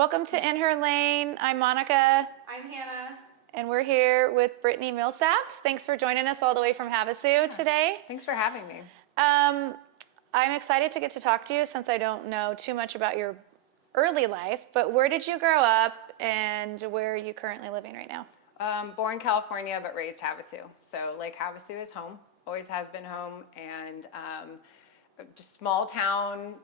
Welcome to In Her Lane. I'm Monica. I'm Hannah. And we're here with Brittney Millsaps. Thanks for joining us all the way from Havasu today. Thanks for having me. I'm excited to get to talk to you since I don't know too much about your early life, but where did you grow up and where are you currently living right now? Born in California, but raised Havasu. So Lake Havasu is home, always has been home, and just small town,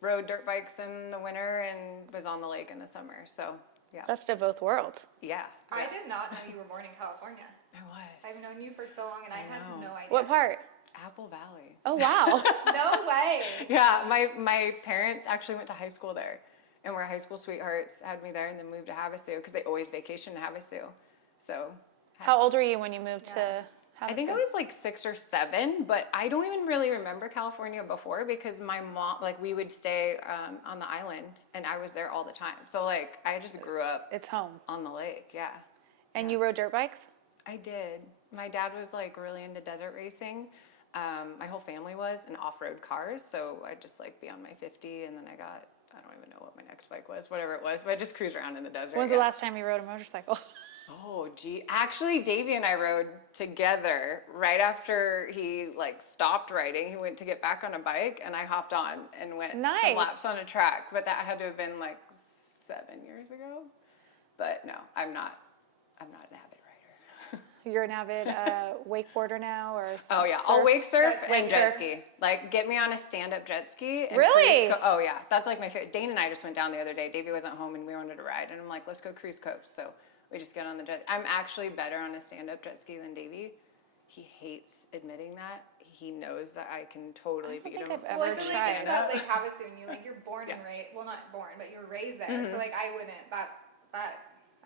rode dirt bikes in the winter and was on the lake in the summer. So yeah. Best of both worlds. Yeah. I did not know you were born in California. I was. I've known you for so long and I had no idea. What part? Apple Valley. Oh, wow. No way. Yeah, my parents actually went to high school there and were high school sweethearts, had me there and then moved to Havasu because they always vacation to Havasu. So. How old were you when you moved to Havasu? I think I was like 6 or 7, but I don't even really remember California before because my mom, like we would stay on the island and I was there all the time. So like I just grew up. It's home. On the lake, yeah. And you rode dirt bikes? I did. My dad was like really into desert racing. My whole family was, and off-road cars. So I'd just like be on my 50 and then I don't even know what my next bike was, whatever it was, but I just cruise around in the desert. When was the last time you rode a motorcycle? Oh, gee. Actually, Davey and I rode together right after he like stopped riding. He went to get back on a bike and I hopped on and went some laps on a track. But that had to have been like 7 years ago. But no, I'm not an avid rider. You're an avid wakeboarder now or Oh yeah, I'll wake surf and jet ski. Like get me on a stand-up jet ski. And really? Oh yeah, that's like my favorite. Dane and I just went down the other day. Davey wasn't home and we wanted to ride. And I'm like, let's go cruise coast. So we just get on the jet. I'm actually better on a stand-up jet ski than Davey. He hates admitting that. He knows that I can totally beat him. I don't think I've ever tried. tried. It's that like Havasu and you're born and raised, well not born, but you're raised there. So like I wouldn't,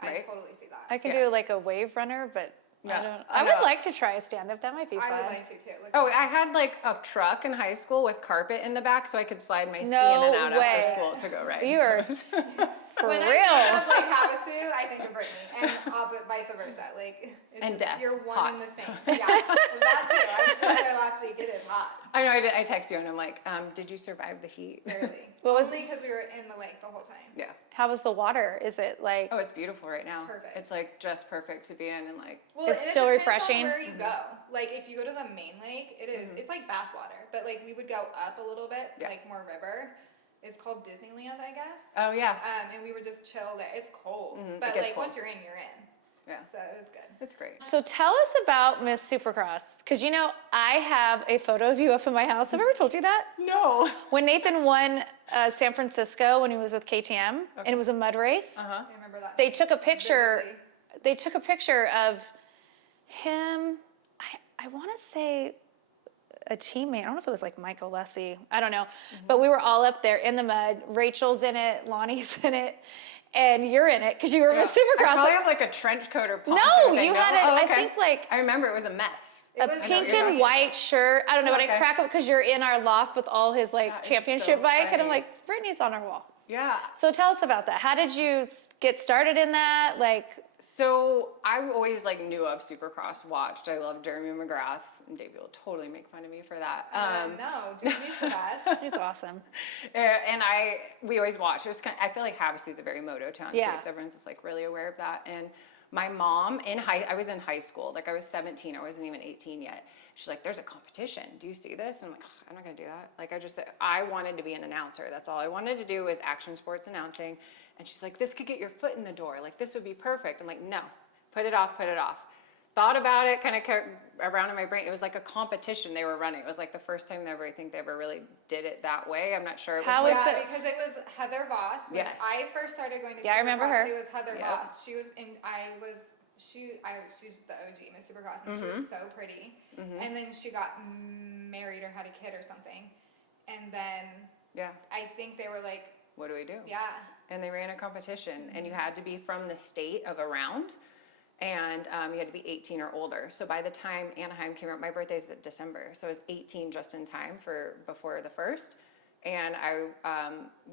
I totally see that. I can do like a wave runner, but Yeah, I would like to try a stand-up. That might be fun. I would like to too. Oh, I had like a truck in high school with carpet in the back so I could slide my ski in and out after school to go ride. You are for when real. I think of like Havasu, I think of Brittney, and vice versa. Like it's and just, death. you're one Hot. and the same. Yeah, that too. I was just there last week. It is hot. I know. I text you and I'm like, did you survive the heat? Barely. What was Only because we were in the lake the whole time. Yeah. How was the water? Is it like? Oh, it's beautiful right now. Perfect. It's like just perfect to be in and like. Well, it's and still it depends refreshing. on where you go. Like if you go to the main lake, it is. It's like bath water, but like we would go up a little bit, like more river. It's called Disneyland, I guess. Oh yeah. And we would just chill there. It's cold, It but gets like cold. once you're in, you're in. Yeah. So it was good. It's great. So tell us about Miss Supercross, because you know I have a photo of you up in my house. Have I ever told you that? No. When Nathan won San Francisco when he was with KTM, and it was a mud race. I remember that. They took a picture. Vividly. They took a picture of him. I want to say a teammate. I don't know if it was like Michael Lessie. I don't know. But we were all up there in the mud. Rachel's in it. Lonnie's in it. And you're in it because you were Miss Supercross. I probably have like a trench coat or poncho No, thing. you had it. I think like I remember it was a mess. a pink and white shirt. I don't know, but I Okay. crack up because you're in our loft with all his like That is championship so bike, and I'm funny. like, Brittney's on our wall. Yeah. So tell us about that. How did you get started in that? Like, So I always like knew of Supercross, watched. I love Jeremy McGrath, and Davey will totally make fun of me for that. No, Jamie's the best. he's awesome. And we always watched. It was I feel like Havasu's a very moto town too, so everyone's just like really aware of that. And my mom I was in high school, like I was 17, I wasn't even 18 yet. She's like, there's a competition. Do you see this? And I'm like, I'm not gonna do that. Like I wanted to be an announcer. That's all I wanted to do was action sports announcing. And she's like, this could get your foot in the door. Like this would be perfect. I'm like, no, put it off. Thought about it, kind of around in my brain. It was like a competition they were running. It was like the first time I think they ever really did it that way. I'm not sure. How was Yeah, because it was Heather Voss. When Yes. I first started going to Yeah, I remember Supercross, her. It was Heather Yep. Voss. She was in. She's the OG Miss Supercross, and she was so pretty. And then she got married or had a kid or something, and then I think they were like, what do we do? yeah. And they ran a competition, and you had to be from the state of around, and you had to be 18 or older. So by the time Anaheim came out, my birthday's in December, so I was 18 just in time before the first, and I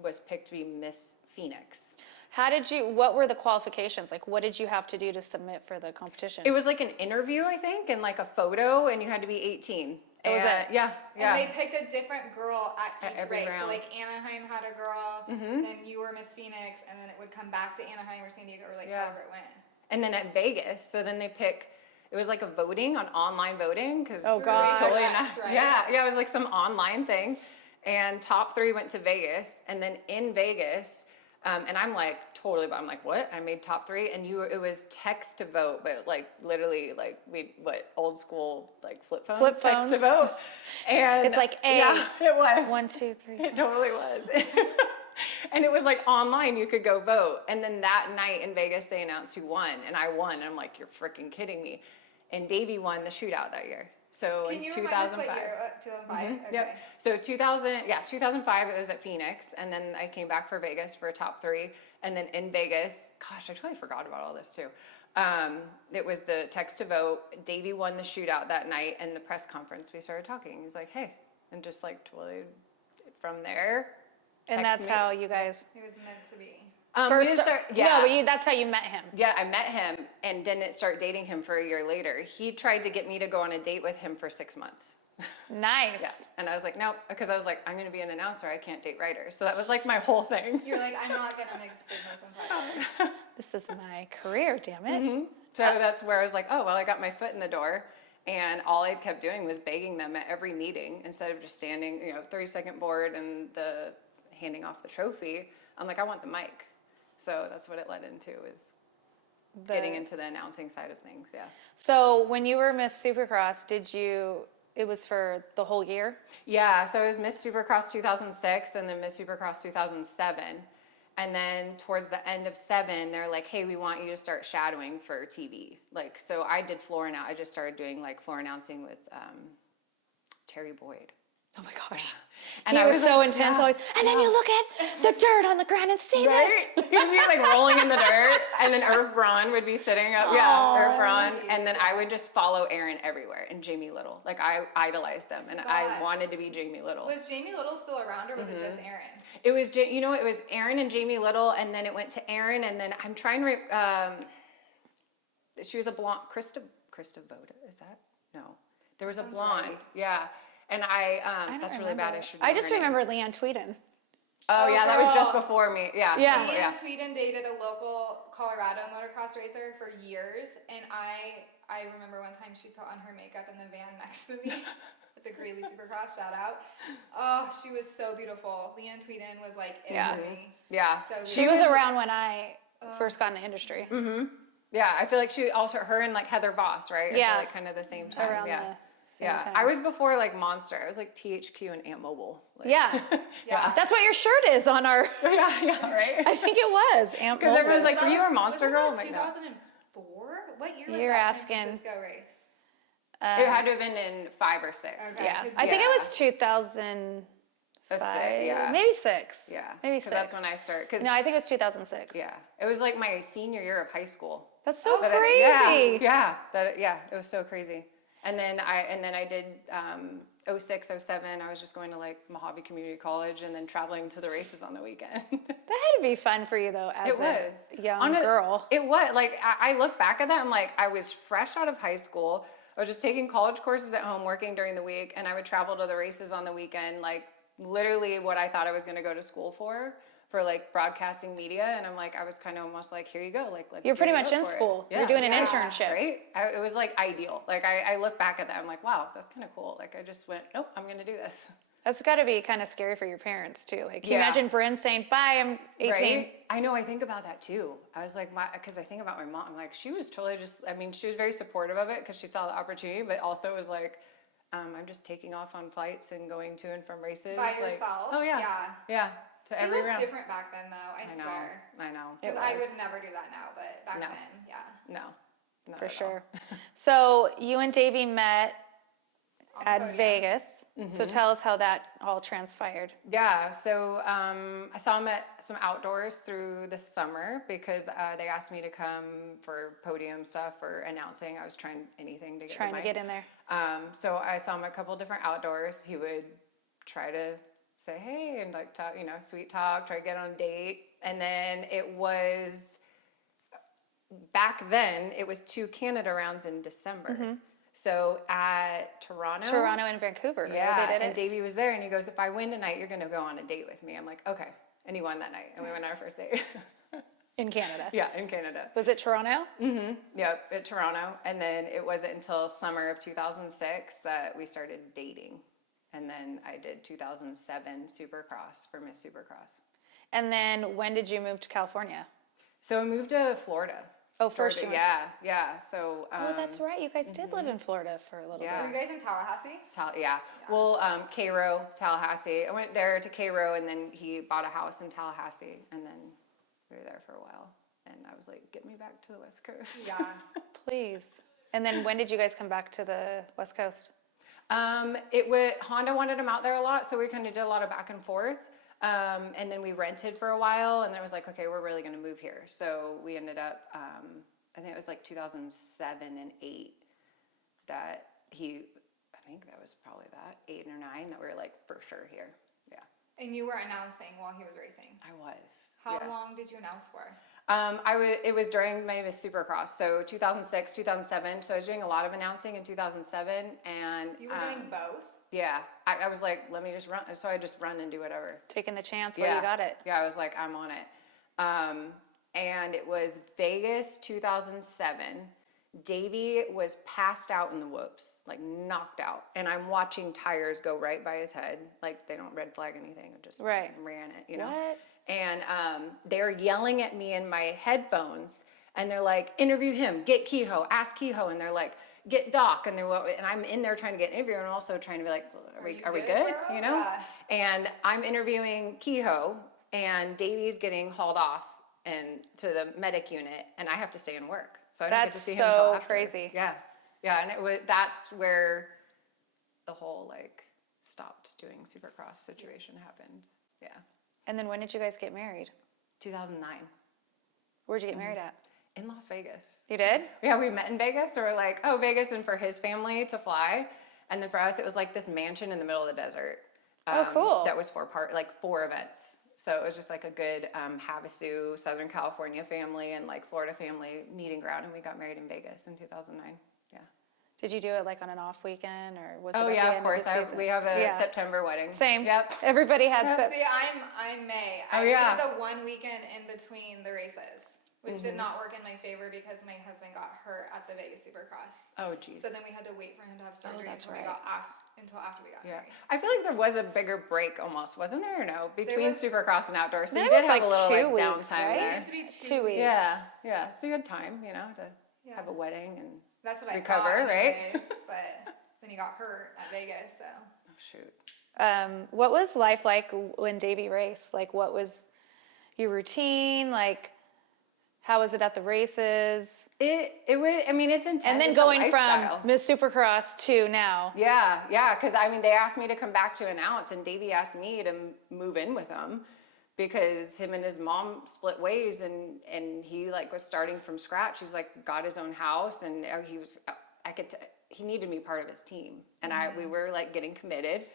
was picked to be Miss Phoenix. What were the qualifications? Like, what did you have to do to submit for the competition? It was like an interview, I think, and like a photo, and you had to be 18. That was it? Yeah. And they picked a different girl at each every race. round. So like Anaheim had a girl, then you were Miss Phoenix, and then it would come back to Anaheim or San Diego or like however it went. And then at Vegas, so then they pick. It was like a voting on online voting because Oh, gosh. totally That's right. yeah, it was like some online thing, and top 3 went to Vegas, and then in Vegas, and I'm like totally, I'm like what? I made top 3, and it was text to vote, but like literally like old school like flip phones text to vote, and It's like A. yeah, it was 1, 2, 3. It totally was. And it was like online, you could go vote. And then that night in Vegas, they announced who won, and I won. And I'm like, you're freaking kidding me. And Davey won the shootout that year. So Can in you 2005. remind us what year? 2005? Okay. Yep. So 2005, it was at Phoenix. And then I came back for Vegas for a top 3. And then in Vegas, gosh, I totally forgot about all this too. It was the text to vote. Davey won the shootout that night. And the press conference, we started talking. He's like, hey. And just like totally from there. And that's how you guys It was meant to be. that's how you met him. Yeah, I met him and didn't start dating him for a year later. He tried to get me to go on a date with him for 6 months. Nice. Yeah. And I was like, nope, because I was like, I'm going to be an announcer. I can't date writers. So that was like my whole thing. You're like, I'm not going to mix business and pleasure. This is my career, damn it. So that's where I was like, oh, well, I got my foot in the door. And all I kept doing was begging them at every meeting instead of just standing, 30-second board and the handing off the trophy. I'm like, I want the mic. So that's what it led into, is getting into the announcing side of things. Yeah. So when you were Miss Supercross, it was for the whole year? Yeah. So it was Miss Supercross 2006 and then Miss Supercross 2007. And then towards the end of 7, they're like, hey, we want you to start shadowing for TV. Like, so I did floor announcing. I just started doing like floor announcing with Terry Boyd. Oh my gosh. And he I was so like, intense always. And then you look at the dirt on the ground and see this. He'd be like rolling in the dirt, and then Irv Braun would be sitting up. Irv Braun, and then I would just follow Aaron everywhere, and Jamie Little. Like, I idolized them, and I wanted to be Jamie Little. Was Jamie Little still around, or was it just Aaron? It was, it was Aaron and Jamie Little, and then it went to Aaron, and then I'm trying to, she was a blonde, Krista Voda, is that? No. There was a blonde, yeah. And that's really bad. I just remember Leanne Tweeden. Oh yeah, that was just before me. Yeah. Yeah. Leanne Tweeden dated a local Colorado motocross racer for years, and I remember one time she put on her makeup in the van next to me with the Greeley Supercross, shout out. Oh, she was so beautiful. Leanne Tweeden was like in me. Yeah. So She was around when I first got in the industry. Mm-hmm. Yeah, I feel like her and like Heather Voss, right? Yeah. I feel like kind of the same time. Around yeah. the same time. I was before like Monster. I was like THQ and Amp Mobile. Like, Yeah. That's what your shirt is on our. yeah, right. I think it was Amp Because everyone's like, were you a Monster girl? Was I'm like, that no. 2004? What year was You're that asking. San Francisco race? It had to have been in 5 or 6. Okay. Yeah. I think it was 2005. Yeah. Maybe 6. Yeah. Maybe 6. That's when I started. No, I think it was 2006. Yeah. It was like my senior year of high school. That's so But crazy. it was so crazy. And then I did 06, 07. I was just going to like Mojave Community College and then traveling to the races on the weekend. That had to be fun for you though, as a young girl. It was like I look back at that. I'm like, I was fresh out of high school. I was just taking college courses at home, working during the week, and I would travel to the races on the weekend. Like literally, what I thought I was going to go to school for like broadcasting media, and I'm like, I was kind of almost like, here you go, like let's. You're pretty gear much up in for it. school. Yeah. You're doing an internship, right? It was like ideal. Like I look back at that, I'm like, wow, that's kind of cool. Like I just went, nope, I'm going to do this. That's got to be kind of scary for your parents too. Like, can you imagine Bryn saying, "Bye, I'm 18." Right? I know. I think about that too. I was like, because I think about my mom. I'm like, she was totally just. I mean, she was very supportive of it because she saw the opportunity, but also was like, I'm just taking off on flights and going to and from races By like, yourself. Oh yeah. Yeah. To every It was round. different back then, though. I swear. I know. Because I would never do that now, but back then, yeah. No. Not For at all. sure. So you and Davey met On at podium. Vegas. So tell us how that all transpired. Yeah, so I saw him at some outdoors through the summer because they asked me to come for podium stuff or announcing. I was trying anything to get Trying to get in there. So I saw him at a couple different outdoors. He would try to say hey and like talk, sweet talk, try to get on a date. And then it was, back then, it was 2 Canada rounds in December. So at Toronto. Toronto and Vancouver, right? Yeah, They did and it. Davey was there, and he goes, if I win tonight, you're going to go on a date with me. I'm like, okay. And he won that night, and we went on our first date. In Canada. Yeah, in Canada. Was it Toronto? Yep, at Toronto. And then it wasn't until summer of 2006 that we started dating. And then I did 2007 Supercross for Miss Supercross. And then when did you move to California? So I moved to Florida. Oh, first Florida, you went. yeah. So Oh, that's right. You guys did live in Florida for a little Yeah. Were you guys in Tallahassee? yeah. Well, Cairo, Tallahassee. I went there to Cairo, and then he bought a house in Tallahassee, and then we were there for a while. And I was like, get me back to the West Coast. Yeah. Please. And then when did you guys come back to the West Coast? Honda wanted him out there a lot, so we kind of did a lot of back and forth. And then we rented for a while, and then it was like, okay, we're really going to move here. So we ended up, I think it was like 2007 and 8 that I think that was probably that, 8 or 9 that we were like, for sure here. Yeah. And you were announcing while he was racing. I was. How yeah. long did you announce for? It was during my Miss Supercross, so 2006, 2007. So I was doing a lot of announcing in 2007, and You were doing both? yeah, I was like, let me just run. So I just run and do whatever. Taking the chance while you got it. Yeah, I was like, I'm on it. And it was Vegas 2007. Davey was passed out in the whoops, like knocked out, and I'm watching tires go right by his head, like they don't red flag anything, just ran it, you know. What? And they're yelling at me in my headphones, and they're like, interview him, get Kehoe, ask Kehoe, and they're like, get Doc, and I'm in there trying to get an interview, and also trying to be like, are we good, girl? you know? Yeah. And I'm interviewing Kehoe, and Davey's getting hauled off and to the medic unit, and I have to stay and work, so I don't get to see him until so after. crazy. Yeah, and that's where the whole like stopped doing Supercross situation happened. Yeah. And then when did you guys get married? 2009. Where'd you get married at? In Las Vegas. You did? Yeah, we met in Vegas, so we're like, oh, Vegas, and for his family to fly. And then for us, it was like this mansion in the middle of the desert. Oh, cool. That was 4 events. So it was just like a good Havasu, Southern California family and like Florida family meeting ground. And we got married in Vegas in 2009. Yeah. Did you do it like on an off weekend, or was it Oh, at yeah, the of end course. the season? We have a September wedding. Same. Yep. Everybody had See, I'm May. Oh, I yeah. did the one weekend in between the races, which did not work in my favor because my husband got hurt at the Vegas Supercross. Oh, geez. So then we had to wait for him to have surgery that's until, right. until after we got Yeah. married. I feel like there was a bigger break almost, wasn't there, or no? Between was- Supercross and outdoors. So There you did was have like a little 2 like weeks, downtime right? there. It used to be 2 weeks. Yeah. So you had time, to Yeah. have a wedding and That's what I recover, thought right? anyways, but then he got hurt at Vegas, so. oh shoot. What was life like when Davey raced? Like, what was your routine? Like, how was it at the races? It was. I mean, it's intense. And then It's a going lifestyle. from Miss Supercross to now. Yeah. Because I mean, they asked me to come back to announce, and Davey asked me to move in with him because him and his mom split ways, and he like was starting from scratch. He's like got his own house, and he was. He needed to be part of his team, and we were like getting committed,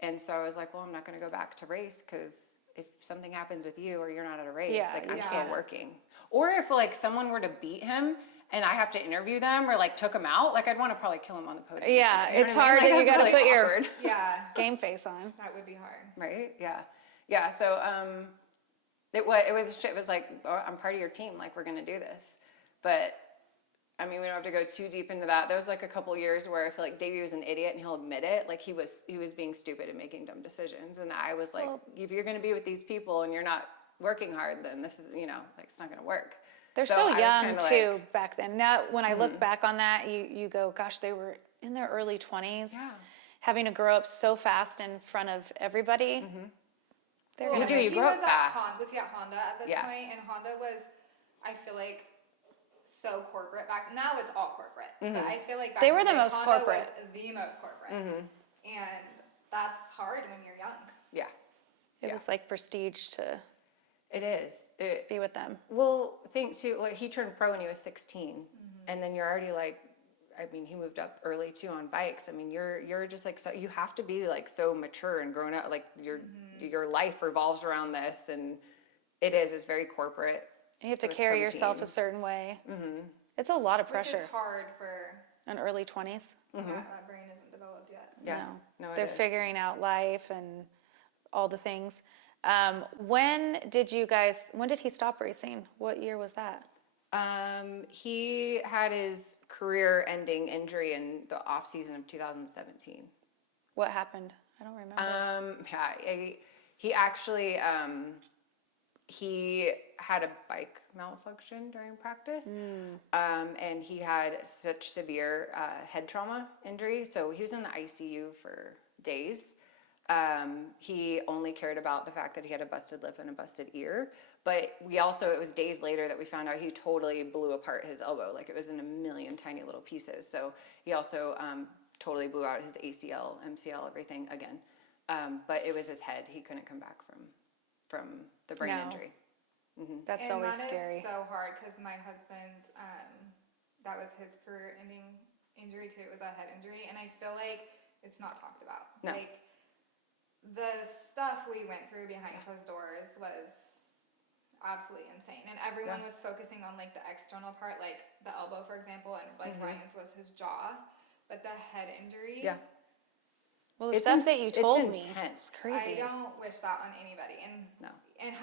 and so I was like, well, I'm not going to go back to race because if something happens with you or you're not at a race, Yeah, like I'm yeah. still working. Or if like someone were to beat him and I have to interview them or like took him out, like I'd want to probably kill him on the podium. Yeah, You know it's what I mean? hard Like, that you that's got to really put your awkward. Yeah, game face on. that would be hard. Right? Yeah. So it was like, oh, I'm part of your team. Like we're gonna do this. But I mean, we don't have to go too deep into that. There was like a couple years where I feel like Davey was an idiot, and he'll admit it. Like he was being stupid and making dumb decisions. And I was like, if you're gonna be with these people and you're not working hard, then this is like it's not gonna work. They're So so I was young kinda too like- back then. Now, when I look back on that, you go, gosh, they were in their early 20s, Yeah. having to grow up so fast in front of everybody. They're Well, gonna You do, make- you grow up was at fast. Was he at Honda at this Yeah. point? And Honda was, I feel like, so corporate back. Now it's all corporate, but I feel like back They were in the day, most Honda corporate. Was the most corporate, and that's hard when you're young. Yeah. It was like prestige to It is. be with them. Well, think too, like he turned pro when he was 16, and then you're already like, I mean, he moved up early too on bikes. I mean, you're just like, so you have to be like so mature and grown up, like your life revolves around this, and It is. It's very corporate. You have to with carry some yourself a teams. certain way. It's a lot of Which pressure. is hard for, In early 20s. that brain isn't developed yet. Yeah. No. No, it They're is. figuring out life and all the things. When did he stop racing? What year was that? He had his career-ending injury in the off season of 2017. What happened? I don't remember. He actually he had a bike malfunction during practice, and he had such severe head trauma injury. So he was in the ICU for days. He only cared about the fact that he had a busted lip and a busted ear. But it was days later that we found out he totally blew apart his elbow. Like it was in a million tiny little pieces. So he also totally blew out his ACL, MCL, everything again. But it was his head. He couldn't come back from the brain injury. That's And always that scary. is so hard because my husband, that was his career-ending injury too. It was a head injury, and I feel like it's not talked about. No. Like the stuff we went through behind closed doors was absolutely insane, and everyone was focusing on like the external part, like the elbow, for example, and like Ryan's was his jaw, but the head injury. Yeah. Well, the stuff that you told me, intense. it's crazy. I don't wish that on anybody, and No. And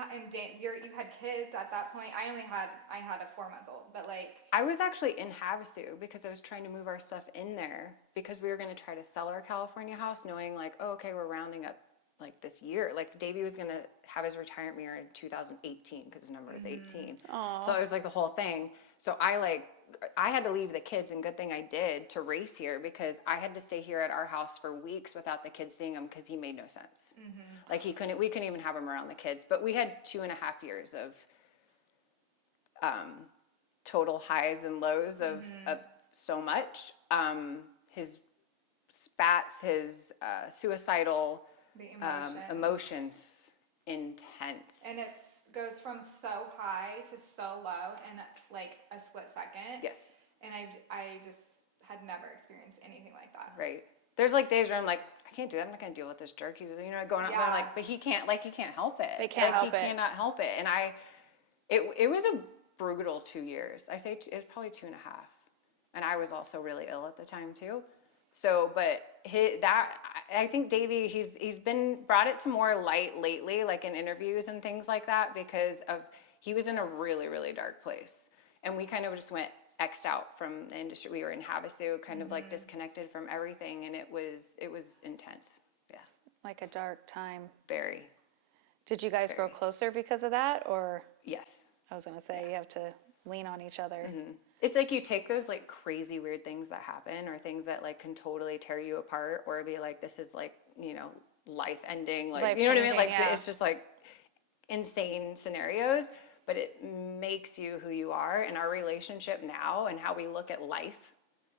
you had kids at that point. I had a 4-month-old, but like I was actually in Havasu because I was trying to move our stuff in there because we were going to try to sell our California house, knowing like, oh, okay, we're rounding up like this year. Like Davey was going to have his retirement year in 2018 because his number is 18. So it was like the whole thing. So I had to leave the kids, and good thing I did, to race here because I had to stay here at our house for weeks without the kids seeing him because he made no sense. Like we couldn't even have him around the kids. But we had 2.5 years of total highs and lows of so much. His spats, his suicidal the emotions, intense. And it goes from so high to so low in like a split second. Yes. And I just had never experienced anything like that. Right. There's like days where I'm like, I can't do that. I'm not gonna deal with this jerk. He's, going on. But I'm like, but he can't help it. They can't help it. He cannot help it. And it was a brutal 2 years. I say it's probably 2.5. And I was also really ill at the time too. So, but I think Davey, he's been brought it to more light lately, like in interviews and things like that, because he was in a really, really dark place. And we kind of just went X'd out from the industry. We were in Havasu, kind of like disconnected from everything, and it was intense. Yes. Like a dark time. Very. Did you guys grow closer because of that, or? Yes. I was gonna say you have to lean on each other. It's like you take those like crazy weird things that happen or things that like can totally tear you apart or be like, this is like, life ending, like, you know what I mean? Like it's just like insane scenarios, but it makes you who you are. And our relationship now and how we look at life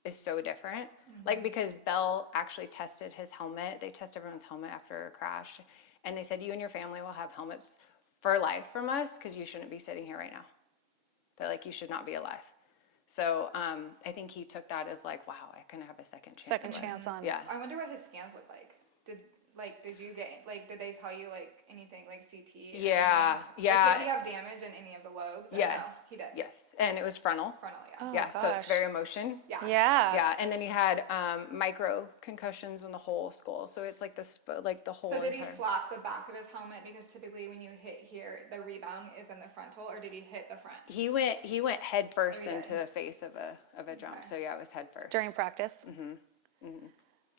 is so different. Like, because Belle actually tested his helmet. They test everyone's helmet after a crash. And they said, you and your family will have helmets for life from us because you shouldn't be sitting here right now. They're like, you should not be alive. So I think he took that as like, wow, I can have a second chance. Second chance on. Yeah. I wonder what his scans look like. Did you get, did they tell you like anything like CT? Yeah, Like, yeah. did he have damage in any of the lobes? Yes. No, he did. Yes. And it was frontal. Frontal, yeah. Oh, Yeah, so it's gosh. very emotion. Yeah. Yeah. Yeah, and then he had micro concussions in the whole skull. So it's like the whole So did he entire. slap the back of his helmet? Because typically when you hit here, the rebound is in the frontal, or did he hit the front? He went head first Oh, he into did. the face of a jump. So yeah, it was head first. During practice.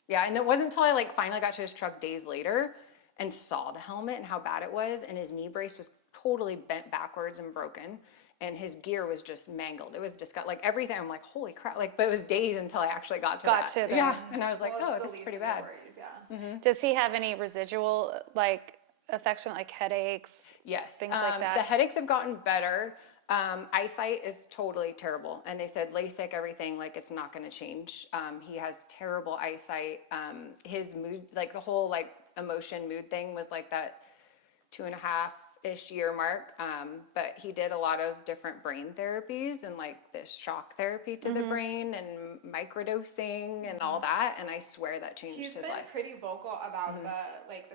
Yeah, and it wasn't until I like finally got to his truck days later and saw the helmet and how bad it was, and his knee brace was totally bent backwards and broken, and his gear was just mangled. It was disgusting, like everything. I'm like, holy crap! Like, but it was days until I actually got to that. Yeah, and I was like, Well, oh, it's the this is least pretty of your bad. worries, yeah. Does he have any residual like effects from like headaches? Yes, Things like that? The headaches have gotten better. Eyesight is totally terrible, and they said LASIK, everything, like it's not going to change. He has terrible eyesight. His mood, like the whole like emotion mood thing was like that 2.5-ish year mark. But he did a lot of different brain therapies and like this shock therapy to the brain and microdosing and all that. And I swear that changed He's his been life. pretty vocal about the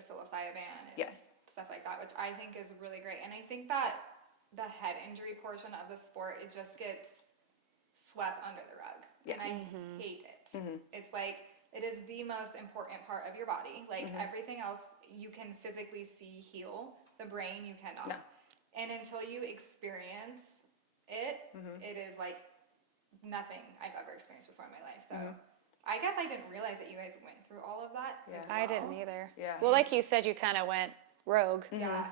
psilocybin and Yes. stuff like that, which I think is really great. And I think that the head injury portion of the sport, it just gets swept under the rug. Yeah. And I hate it. It's like, it is the most important part of your body. Like everything else you can physically see heal, the brain you cannot. No. And until you experience it, it is like nothing I've ever experienced before in my life. So I guess I didn't realize that you guys went through all of that. Yeah. I didn't either. Yeah. Well, like you said, you kind of went rogue. Yeah.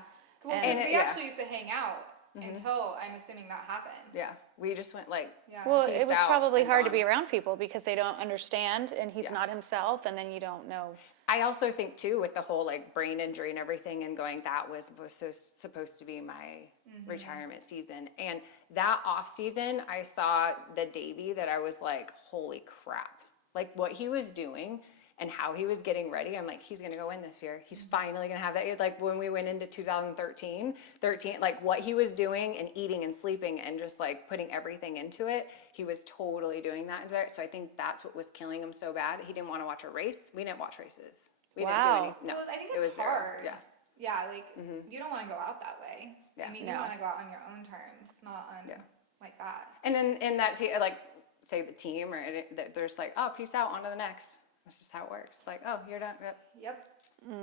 Well, and we actually used to hang out until I'm assuming that happened. Yeah. We just went like, well, it was probably hard to be around people because they don't understand and he's not himself, and then you don't know. I also think too, with the whole like brain injury and everything, and going, that was supposed to be my retirement season. And that off season, I saw the Davey that I was like, holy crap. Like what he was doing and how he was getting ready. I'm like, he's going to go win this year. He's finally going to have that. Like when we went into 2013, like what he was doing and eating and sleeping and just like putting everything into it, he was totally doing that. So I think that's what was killing him so bad. He didn't want to watch a race. We didn't watch races. We didn't do anything. No, well, I think it's hard. Yeah. Yeah, like you don't want to go out that way. Yeah. I mean, you want to go out on your own terms, not on like that. And in that like say the team or they're just like, oh, peace out, on to the next. That's just how it works. It's like, oh, you're done. Yep.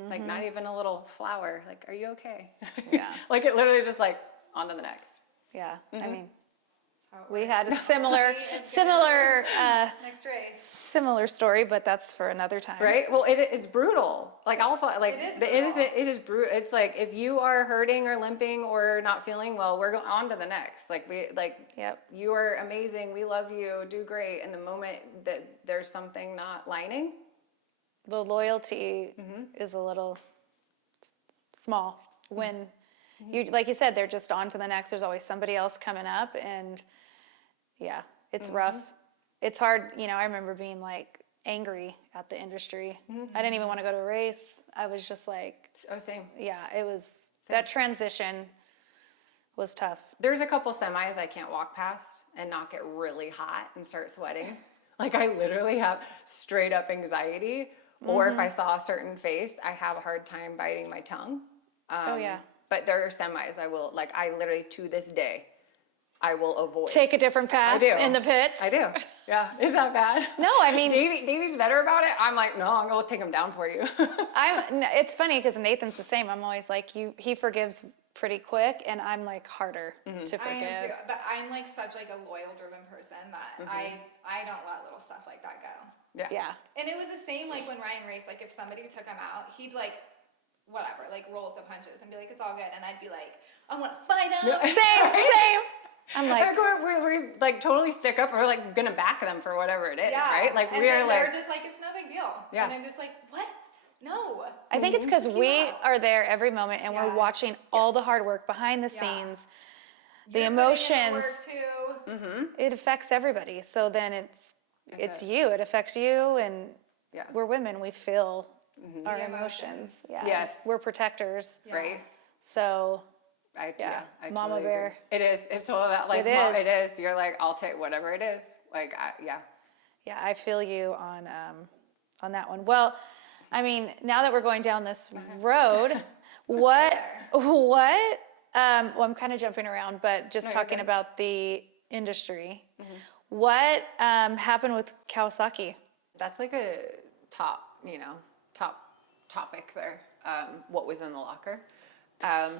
Like not even a little flower. Like, are you okay? Yeah. Like it literally just like on to the next. Yeah. I mean, we had a similar next race. Similar story, but that's for another time. Right? Well, it's brutal. Like it is brutal. It's like if you are hurting or limping or not feeling well, we're going on to the next. Like you are amazing. We love you. Do great. And the moment that there's something not lining, the loyalty is a little small when you, like you said, they're just on to the next. There's always somebody else coming up, and yeah, it's rough. It's hard. You know, I remember being like angry at the industry. I didn't even want to go to a race. I was just like, oh, same. Yeah, it was, that transition was tough. There's a couple semis I can't walk past and not get really hot and start sweating. Like I literally have straight up anxiety, or if I saw a certain face, I have a hard time biting my tongue. Oh yeah. But there are semis I literally to this day, I will avoid. Take a different path in the pits. I do. Yeah. Is that bad? No, I mean. Davey's better about it. I'm like, no, I'm going to take him down for you. It's funny because Nathan's the same. I'm always like, he forgives pretty quick, and I'm like harder to forgive. I am too, but I'm like such like a loyal driven person that I don't let little stuff like that go. Yeah. And it was the same like when Ryan raced, like if somebody took him out, he'd like, whatever, like roll with the punches and be like, it's all good. And I'd be like, I want to fight him. Same. I'm like, we're like totally stick up. We're like gonna back them for whatever it is, right? Like we're like, they're just like, it's no big deal. Yeah. And I'm just like, what? No. I think it's because we are there every moment, and we're watching all the hard work behind the scenes, the emotions. It affects everybody. So then it's you. It affects you, and we're women. We feel our emotions. Yeah. Yes. We're protectors. Yeah. Right. So. I Mama totally bear. Agree. It is. It's all about like. It is. You're like, I'll take whatever it is. Like, Yeah, I feel you on that one. Well, I mean, now that we're going down this road, well, I'm kind of jumping around, but just talking about the industry. What happened with Kawasaki? That's like a top topic there. What was in the locker? We're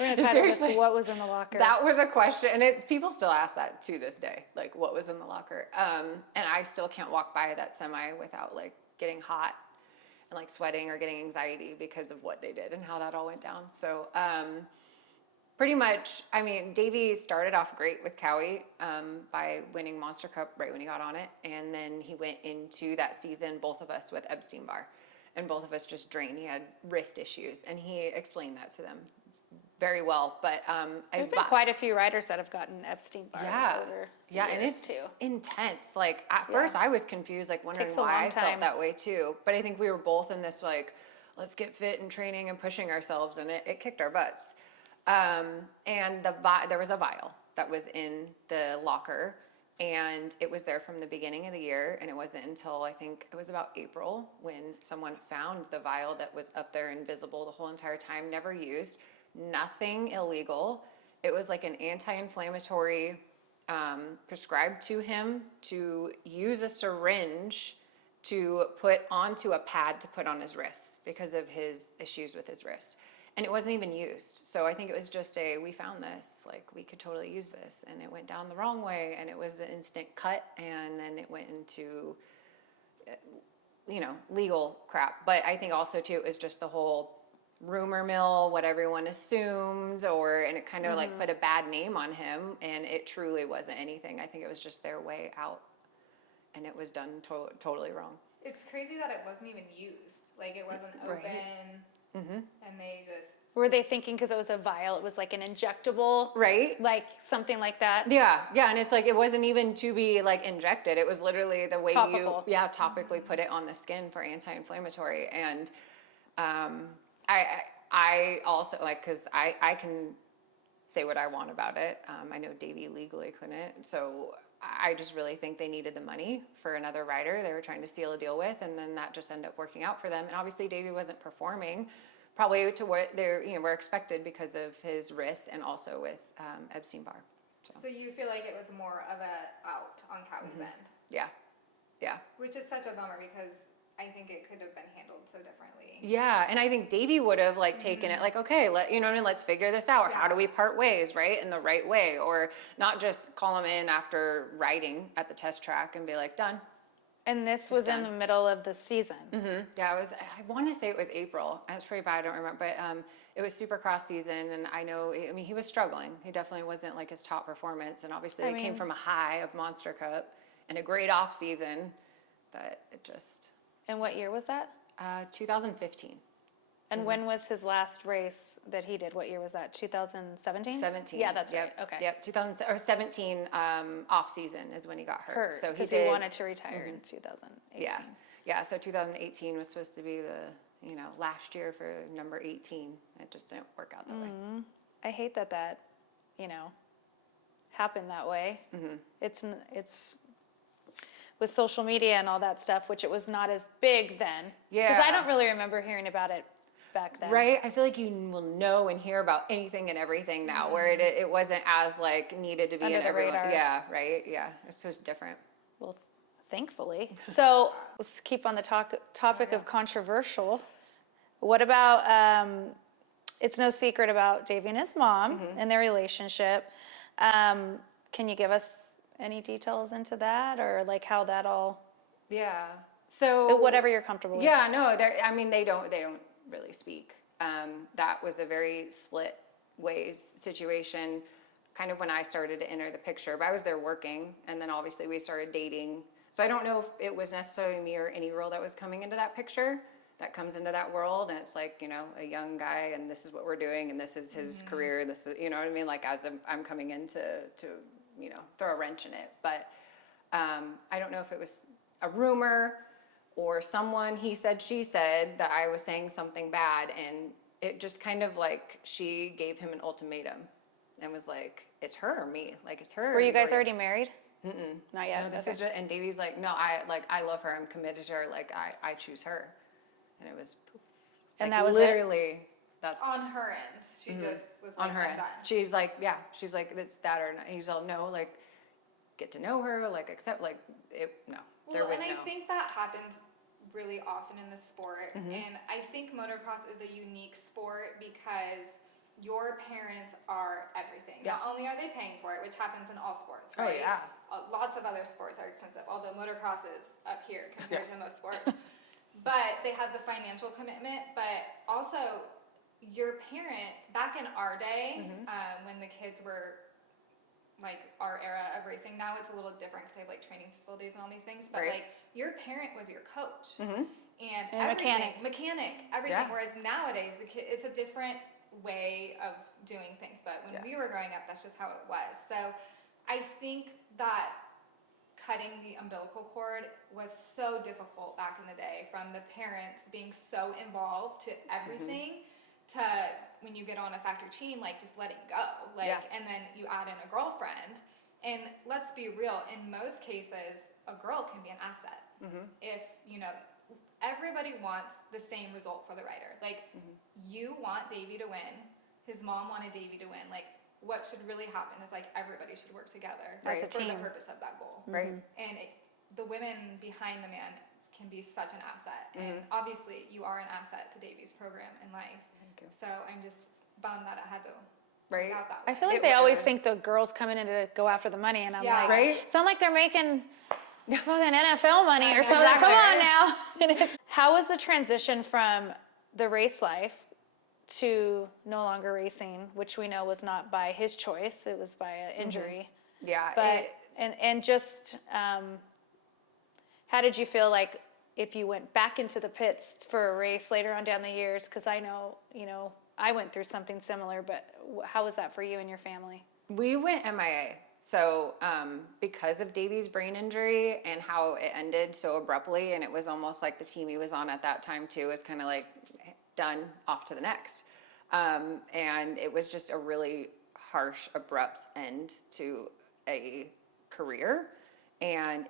going to talk about what was in the locker. That was a question, and people still ask that to this day, like what was in the locker. And I still can't walk by that semi without like getting hot and like sweating or getting anxiety because of what they did and how that all went down. So pretty much, I mean, Davey started off great with Cowie by winning Monster Cup right when he got on it, and then he went into that season, both of us with Epstein-Barr. And both of us just drained. He had wrist issues, and he explained that to them very well. But there's been quite a few riders that have gotten Epstein-Barr over and it's too intense. Like at first, I was confused, like wondering why I felt that way too. But I think we were both in this like, let's get fit and training and pushing ourselves, and it kicked our butts. And there was a vial that was in the locker, And it was there from the beginning of the year, and it wasn't until I think it was about April when someone found the vial that was up there invisible the whole entire time, never used, nothing illegal. It was like an anti-inflammatory prescribed to him to use a syringe to put onto a pad to put on his wrist because of his issues with his wrist. And it wasn't even used. So I think it was just we found this, like we could totally use this. And it went down the wrong way, and it was an instant cut, and then it went into, legal crap. But I think also too, it was just the whole rumor mill, what everyone assumed, and it kind of like put a bad name on him, and it truly wasn't anything. I think it was just their way out, and it was done totally wrong. It's crazy that it wasn't even used. Like it wasn't open. Right. And they just... Were they thinking because it was a vial, it was like an injectable? Right. Like something like that? Yeah, and it's like, it wasn't even to be like injected. It was literally the way Topical. topically put it on the skin for anti-inflammatory. And I also, like, because I can say what I want about it. I know Davey legally couldn't. So I just really think they needed the money for another rider they were trying to seal a deal with, and then that just ended up working out for them. And obviously Davey wasn't performing probably to what they were expected because of his wrist, and also with Epstein-Barr. So you feel like it was more of a out on Cowie's end? Yeah. Which is such a bummer because I think it could have been handled so differently. Yeah, and I think Davey would have like taken it like, okay, let's figure this out. Yeah. How do we part ways, right? In the right way, or not just call him in after riding at the test track and be like, done. And this was in the middle of the season. Yeah, I want to say it was April. It's pretty bad, I don't remember, but it was Supercross season, and he was struggling. He definitely wasn't like his top performance, and obviously it came from a high of Monster Cup and a great off season that it just... And what year was that? 2015. And when was his last race that he did? What year was that? 2017? 17. Yeah, that's right. Okay. Yep, 2017 off season is when he got hurt. So because he wanted to retire in 2018. Yeah. So 2018 was supposed to be the last year for number 18. It just didn't work out that way. I hate that happened that way. It's with social media and all that stuff, which it was not as big then. Yeah. Because I don't really remember hearing about it back then. Right? I feel like you will know and hear about anything and everything now, where it wasn't as like needed to be Under in the everyone. radar. Yeah, right? Yeah. It's just different. Well, thankfully. So let's keep on the topic of controversial. What about, it's no secret about Davey and his mom and their relationship. Can you give us any details into that, or like how that all? Yeah. So whatever you're comfortable with. Yeah, no, they don't really speak. That was a very split ways situation, kind of when I started to enter the picture. But I was there working, and then obviously we started dating. So I don't know if it was necessarily me or any girl that was coming into that picture that comes into that world, and it's like, a young guy, and this is what we're doing, and this is his career. This is, what I mean? Like as I'm coming in to throw a wrench in it. But I don't know if it was a rumor or someone, he said, she said, that I was saying something bad, and it just kind of like she gave him an ultimatum and was like, it's her or me, like it's her. Were you guys already married? Not yet. No, this is just, and Davey's like, no, I love her, I'm committed to her, like I choose her. And it was poof. And like, that was literally that's on her end. She just was like, on her I'm end. done. She's like, she's like, it's that or not. He's all, no, like get to know her, like accept, like there was and no. I think that happens really often in the sport, and I think motocross is a unique sport because your parents are everything. Yeah. Not only are they paying for it, which happens in all sports, Oh, right? yeah. Lots of other sports are expensive, although motocross is up here compared to most sports. But they have the financial commitment, but also your parent, back in our day, when the kids were like our era of racing, now it's a little different because they have like training facilities and all these things, but like your parent was your coach and everything, mechanic, everything. Whereas nowadays it's a different way of doing things, but when we were growing up, that's just how it was. So I think that cutting the umbilical cord was so difficult back in the day, from the parents being so involved to everything to when you get on a factory team, like just letting go, like, and then you add in a girlfriend. And let's be real, in most cases, a girl can be an asset. If, you know, everybody wants the same result for the rider. Like, you want Davey to win. His mom wanted Davey to win. Like, what should really happen is, like, everybody should work together As a for team. the purpose of that goal. Right. And the women behind the man can be such an asset. And obviously, you are an asset to Davey's program in life. Thank you. So I'm just bummed that it had to Right. work out that I way. feel like they always think the girls coming in to go after the money, and I'm Yeah. like, Right? it's not like they're making fucking NFL money or something. Exactly. Come on now. And how was the transition from the race life to no longer racing, which we know was not by his choice, it was by an injury. Yeah. But and just how did you feel like if you went back into the pits for a race later on down the years? Because I know, you know, I went through something similar, but how was that for you and your family? We went MIA. So because of Davey's brain injury and how it ended so abruptly, and it was almost like the team he was on at that time too was kind of like done, off to the next. And it was just a really harsh, abrupt end to a career. And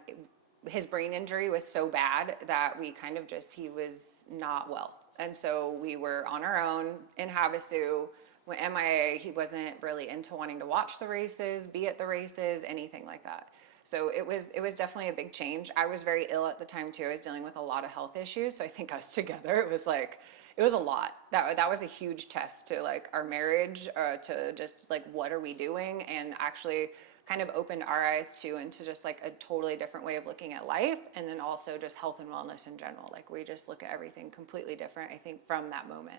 his brain injury was so bad that we kind of just, he was not well. And so we were on our own in Havasu. When MIA, he wasn't really into wanting to watch the races, be at the races, anything like that. So it was definitely a big change. I was very ill at the time too. I was dealing with a lot of health issues. So I think us together, it was a lot. That was a huge test to like our marriage, to just like, what are we doing? And actually kind of opened our eyes too into just like a totally different way of looking at life. And then also just health and wellness in general. Like we just look at everything completely different, I think, from that moment.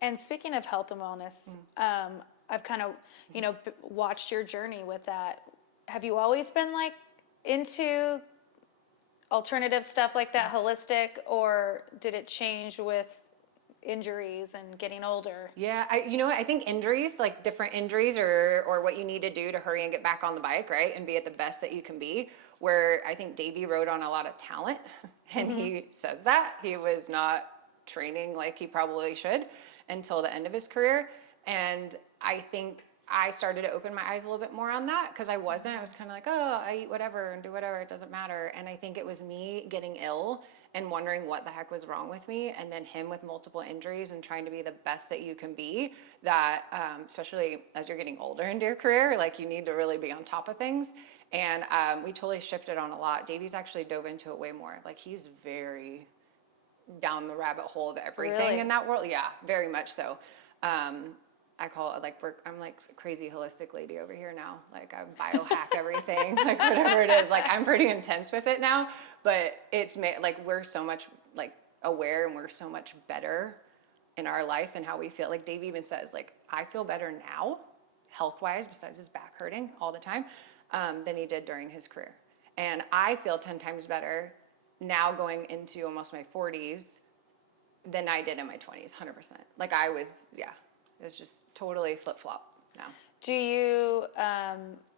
And speaking of health and wellness, I've kind of, you know, watched your journey with that. Have you always been like into alternative stuff like that, holistic, or did it change with injuries and getting older? Yeah, I think injuries, like different injuries or what you need to do to hurry and get back on the bike, right? And be at the best that you can be, where I think Davey rode on a lot of talent, and he says that. He was not training like he probably should until the end of his career. And I think I started to open my eyes a little bit more on that, because I was kind of like, oh, I eat whatever and do whatever, it doesn't matter. And I think it was me getting ill and wondering what the heck was wrong with me, and then him with multiple injuries and trying to be the best that you can be, that especially as you're getting older into your career, like you need to really be on top of things. And we totally shifted on a lot. Davey's actually dove into it way more. Like he's very down the rabbit hole of everything Really? in that world. Yeah, very much so. I call it like, I'm like crazy holistic lady over here now. Like I biohack everything, like whatever it is. Like I'm pretty intense with it now, but it's like we're so much like aware, and we're so much better in our life and how we feel. Like Dave even says, like, I feel better now, health-wise, besides his back hurting all the time, than he did during his career. And I feel 10 times better now going into almost my 40s than I did in my 20s, 100%. Like I was, yeah, it was just totally flip-flop now. Do you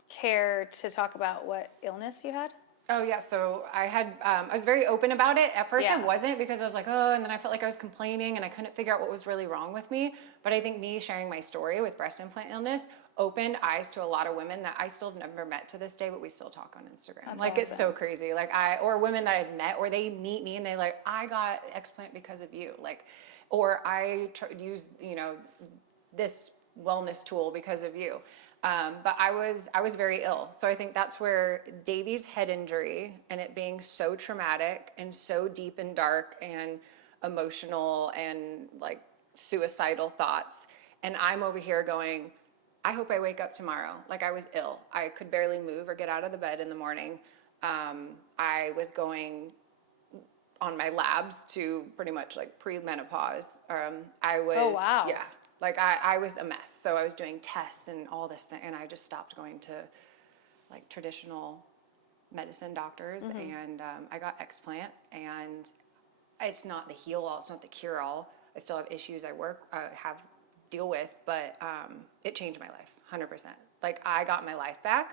care to talk about what illness you had? Oh yeah, so I had, I was very open about it. At first I Yeah. wasn't, because I was like, oh, and then I felt like I was complaining and I couldn't figure out what was really wrong with me. But I think me sharing my story with breast implant illness opened eyes to a lot of women that I still have never met to this day, but we still talk on Instagram. That's like it's awesome. so crazy. Like or women that I've met, or they meet me and they like, I got explant because of you. Like, or I used, this wellness tool because of you. But I was very ill. So I think that's where Davey's head injury and it being so traumatic and so deep and dark and emotional and like suicidal thoughts. And I'm over here going, I hope I wake up tomorrow. Like I was ill. I could barely move or get out of the bed in the morning. I was going on my labs to pretty much like pre-menopause. I was, Oh, wow. Yeah. Like I was a mess. So I was doing tests and all this thing, and I just stopped going to like traditional medicine doctors, and I got explant, and it's not the heal all, it's not the cure all. I still have issues I deal with, but it changed my life 100%. Like I got my life back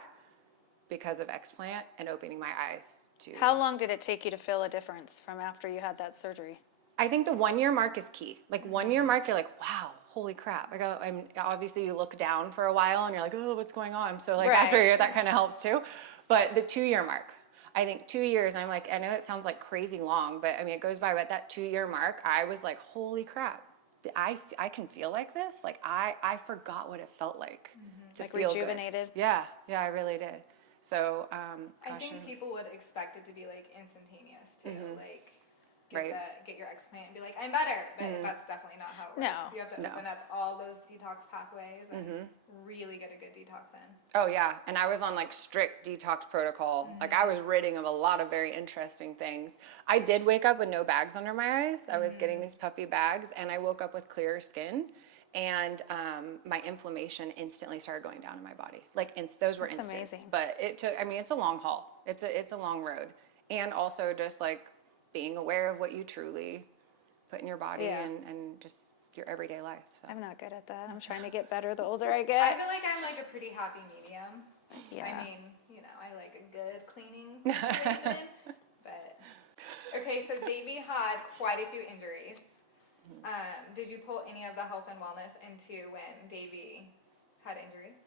because of explant and opening my eyes to. How long did it take you to feel a difference from after you had that surgery? I think the 1 year mark is key. Like 1 year mark, you're like, wow, holy crap. Obviously you look down for a while and you're like, oh, what's going on? So like Right. after a year, that kind of helps too. But the 2-year mark, I think 2 years, I'm like, I know it sounds like crazy long, but I mean, it goes by, but that 2-year mark, I was like, holy crap. I can feel like this. Like I forgot what it felt like to Like feel rejuvenated. good. Yeah, I really did. So, I think people would expect it to be like instantaneous too, like Right. Get your explant and be like, I'm better, but that's definitely not how it works. No. You have to open up all those detox pathways and really get a good detox in. Oh yeah, and I was on like strict detox protocol. Like I was ridding of a lot of very interesting things. I did wake up with no bags under my eyes. I was getting these puffy bags, and I woke up with clearer skin, and my inflammation instantly started going down in my body. Like those were That's instants. amazing. But it took. I mean, it's a long haul. It's a long road, and also just like being aware of what you truly put in your body and just your everyday life. So. I'm not good at that. I'm trying to get better the older I I get. feel like I'm like a pretty happy medium. Yeah. I mean, I like a good cleaning situation. But okay, so Davey had quite a few injuries. Did you pull any of the health and wellness into when Davey had injuries?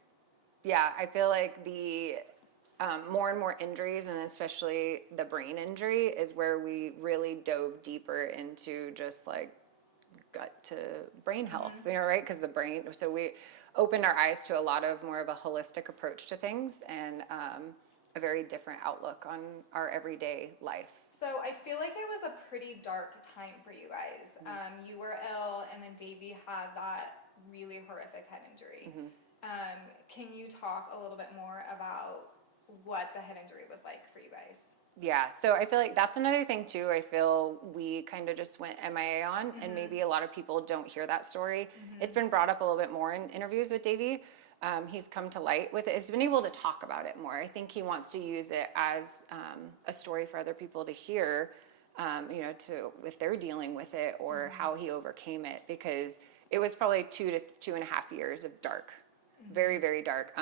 Yeah, I feel like the more and more injuries, and especially the brain injury, is where we really dove deeper into just like gut to brain health, right? Because the brain, so we opened our eyes to a lot of more of a holistic approach to things and a very different outlook on our everyday life. So I feel like it was a pretty dark time for you guys. You were ill, and then Davey had that really horrific head injury. Can you talk a little bit more about what the head injury was like for you guys? Yeah, so I feel like that's another thing too. I feel we kind of just went MIA on, and maybe a lot of people don't hear that story. It's been brought up a little bit more in interviews with Davey. He's come to light with it. He's been able to talk about it more. I think he wants to use it as a story for other people to hear, to if they're dealing with it or how he overcame it, because it was probably 2 to 2.5 years of dark, very, very dark.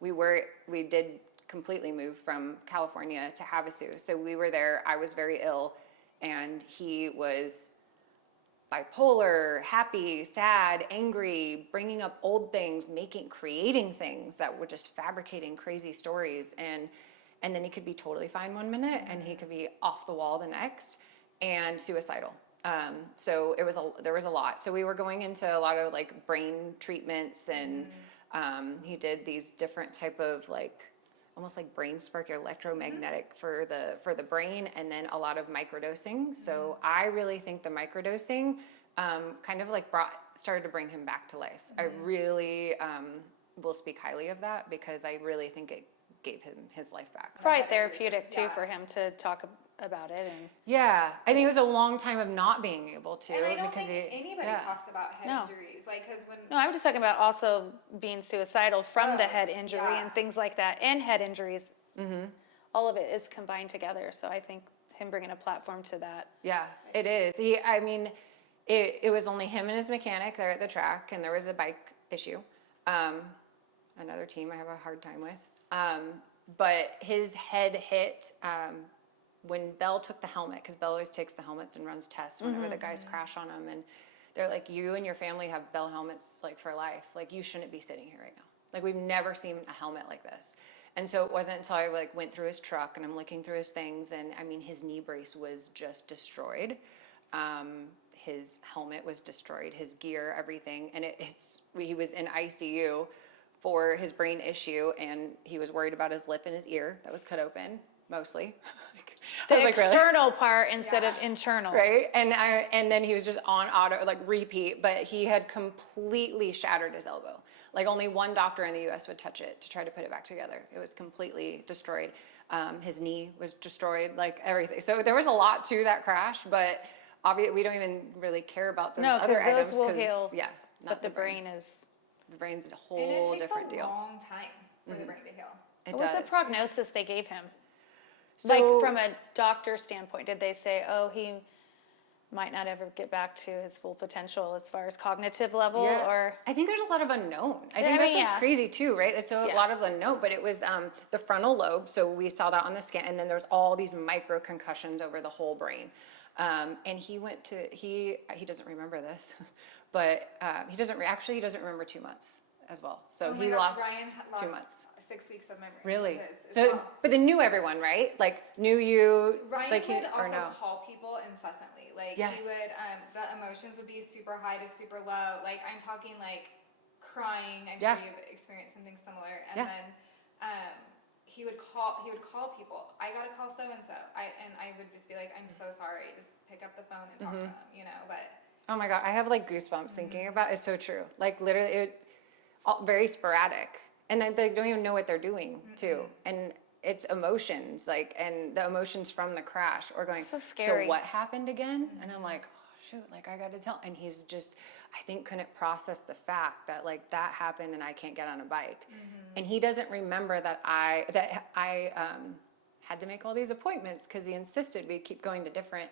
We did completely move from California to Havasu. So we were there, I was very ill, and he was bipolar, happy, sad, angry, bringing up old things, creating things that were just fabricating crazy stories. And then he could be totally fine one minute and he could be off the wall the next and suicidal. So there was a lot. So we were going into a lot of like brain treatments, and he did these different type of like, almost like brain spark electromagnetic for the brain, and then a lot of microdosing. So I really think the microdosing kind of like started to bring him back to life. I really will speak highly of that because I really think it gave him his life back. Probably therapeutic too for him to talk about it. And Yeah, I think it was a long time of not being able to. And I don't because think anybody talks about head No. injuries. Like, because when no, I'm just talking about also being suicidal from the head injury and things like that, and head injuries. All of it is combined together. So I think him bringing a platform to that. Yeah, it is. It was only him and his mechanic there at the track, and there was a bike issue. Another team I have a hard time with. But his head hit when Bell took the helmet, because Bell always takes the helmets and runs tests whenever the guys crash on them. And they're like, you and your family have Bell helmets like for life. Like, you shouldn't be sitting here right now. Like, we've never seen a helmet like this. And so it wasn't until I like went through his truck and I'm looking through his things, and I mean, his knee brace was just destroyed. His helmet was destroyed, his gear, everything. And he was in ICU for his brain issue, and he was worried about his lip and his ear that was cut open, mostly. The really? external part instead of internal. Right, and then he was just on auto, like repeat, but he had completely shattered his elbow. Like, only one doctor in the U.S. would touch it to try to put it back together. It was completely destroyed. His knee was destroyed, like everything. So there was a lot to that crash, but obviously we don't even really care about those other items. Those will heal. Yeah, But the brain is. The brain's a and whole it takes different a deal. long time for the brain to heal. What was the prognosis they gave him? So, Like, from a doctor standpoint, did they say, oh, he might not ever get back to his full potential as far as cognitive level? Yeah, Or I think there's a lot of unknown. I think I that's mean, what's crazy too, right? So a lot of unknown, but it was the frontal lobe. So we saw that on the scan, and then there's all these micro concussions over the whole brain. And he doesn't remember this, but he doesn't remember 2 months as well. So Oh my he gosh, lost Ryan lost 2 months. 6 weeks of memory. Really? As So, well. but they knew everyone, right? Like knew you. Ryan like would or also no? call people incessantly. Like Yes. he would, the emotions would be super high to super low. Like I'm talking like crying. I'm sure you've experienced something similar. And then he would call people. I got to call so and so. I would just be like, I'm so sorry. Just pick up the phone and talk to him. You know, but. Oh my God, I have like goosebumps thinking about it. It's so true. Like literally, very sporadic. And then they don't even know what they're doing too. And it's emotions, like, and the emotions from the crash or going, so scary. So what happened again? And I'm like, oh shoot, like I got to tell. And he's just, I think couldn't process the fact that like that happened and I can't get on a bike. And he doesn't remember that I had to make all these appointments because he insisted we keep going to different